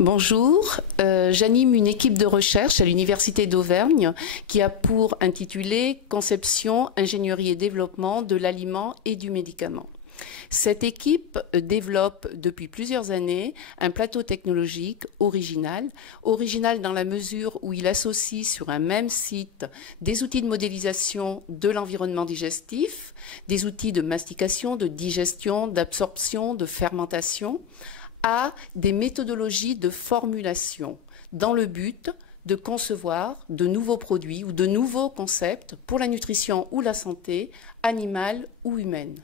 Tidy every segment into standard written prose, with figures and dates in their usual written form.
Bonjour, j'anime une équipe de recherche à l'Université d'Auvergne qui a pour intitulé « Conception, ingénierie et développement de l'aliment et du médicament ». Cette équipe développe depuis plusieurs années un plateau technologique original dans la mesure où il associe sur un même site des outils de modélisation de l'environnement digestif, des outils de mastication, de digestion, d'absorption, de fermentation, à des méthodologies de formulation dans le but de concevoir de nouveaux produits ou de nouveaux concepts pour la nutrition ou la santé animale ou humaine.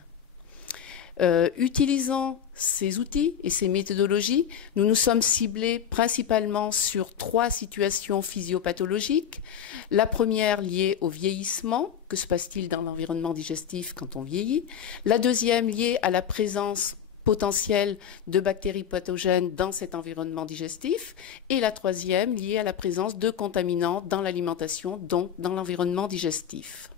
Utilisant ces outils et ces méthodologies, nous nous sommes ciblés principalement sur 3 situations physiopathologiques. La première liée au vieillissement, que se passe-t-il dans l'environnement digestif quand on vieillit? La deuxième liée à la présence potentielle de bactéries pathogènes dans cet environnement digestif, et la troisième liée à la présence de contaminants dans l'alimentation, donc dans l'environnement digestif.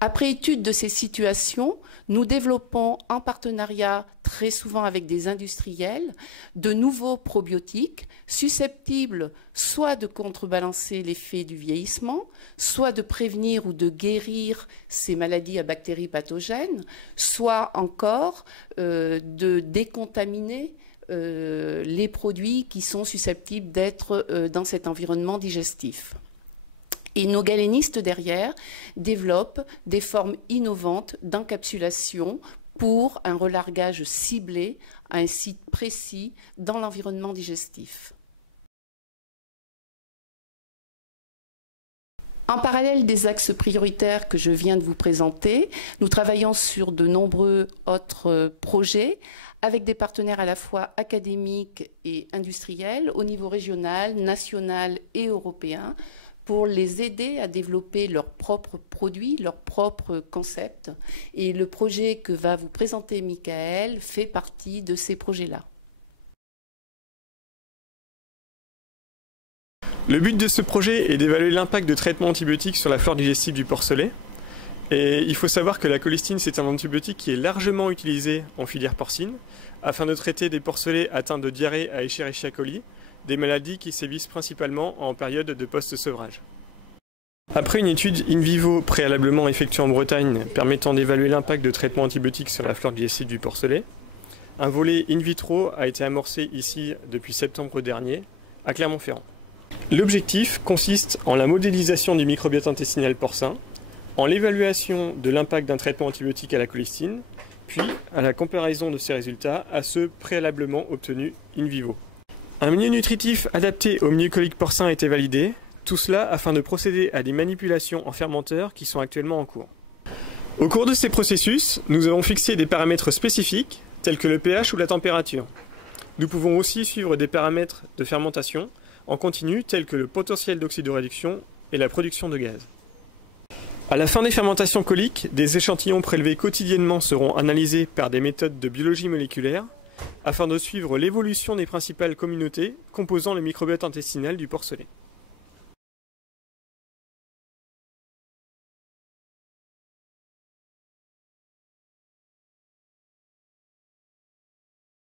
Après étude de ces situations, nous développons en partenariat très souvent avec des industriels de nouveaux probiotiques susceptibles soit de contrebalancer l'effet du vieillissement, soit de prévenir ou de guérir ces maladies à bactéries pathogènes, soit encore de décontaminer les produits qui sont susceptibles d'être dans cet environnement digestif. Et nos galénistes derrière développent des formes innovantes d'encapsulation pour un relargage ciblé à un site précis dans l'environnement digestif. En parallèle des axes prioritaires que je viens de vous présenter, nous travaillons sur de nombreux autres projets avec des partenaires à la fois académiques et industriels au niveau régional, national et européen, pour les aider à développer leurs propres produits, leurs propres concepts. Et le projet que va vous présenter Michael fait partie de ces projets-là. Le but de ce projet est d'évaluer l'impact de traitements antibiotiques sur la flore digestive du porcelet. Et il faut savoir que la colistine, c'est un antibiotique qui est largement utilisé en filière porcine afin de traiter des porcelets atteints de diarrhée à Escherichia coli, des maladies qui sévissent principalement en période de post-sevrage. Après une étude in vivo préalablement effectuée en Bretagne permettant d'évaluer l'impact de traitements antibiotiques sur la flore digestive du porcelet, un volet in vitro a été amorcé ici depuis septembre dernier à Clermont-Ferrand. L'objectif consiste en la modélisation du microbiote intestinal porcin, en l'évaluation de l'impact d'un traitement antibiotique à la colistine, puis à la comparaison de ces résultats à ceux préalablement obtenus in vivo. Un milieu nutritif adapté au milieu colique porcin a été validé, tout cela afin de procéder à des manipulations en fermenteur qui sont actuellement en cours. Au cours de ces processus, nous avons fixé des paramètres spécifiques tels que le pH ou la température. Nous pouvons aussi suivre des paramètres de fermentation en continu tels que le potentiel d'oxydoréduction et la production de gaz. À la fin des fermentations coliques, des échantillons prélevés quotidiennement seront analysés par des méthodes de biologie moléculaire afin de suivre l'évolution des principales communautés composant le microbiote intestinal du porcelet.